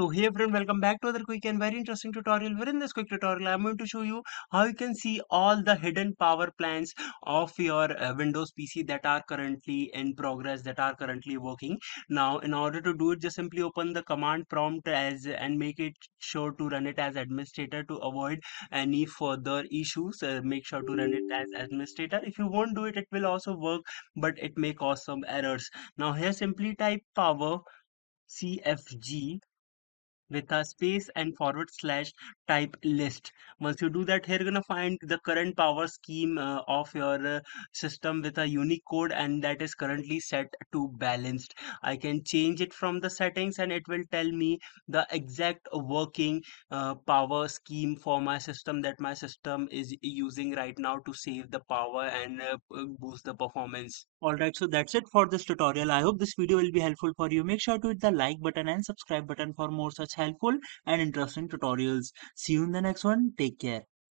So hey everyone, welcome back to another quick and very interesting tutorial. Where in this quick tutorial, I'm going to show you how you can see all the hidden power plans of your Windows PC that are currently in progress, that are currently working. Now, in order to do it, just simply open the command prompt as and make it sure to run it as administrator to avoid any further issues. Make sure to run it as administrator. If you won't do it, it will also work, but it may cause some errors. Now here simply type power cfg with a space and forward slash type list. Once you do that, here you're gonna find the current power scheme of your system with a unique code, and that is currently set to balanced. I can change it from the settings and it will tell me the exact working power scheme for my system that my system is using right now to save the power and boost the performance. Alright, so that's it for this tutorial. I hope this video will be helpful for you. Make sure to hit the like button and subscribe button for more such helpful and interesting tutorials. See you in the next one. Take care.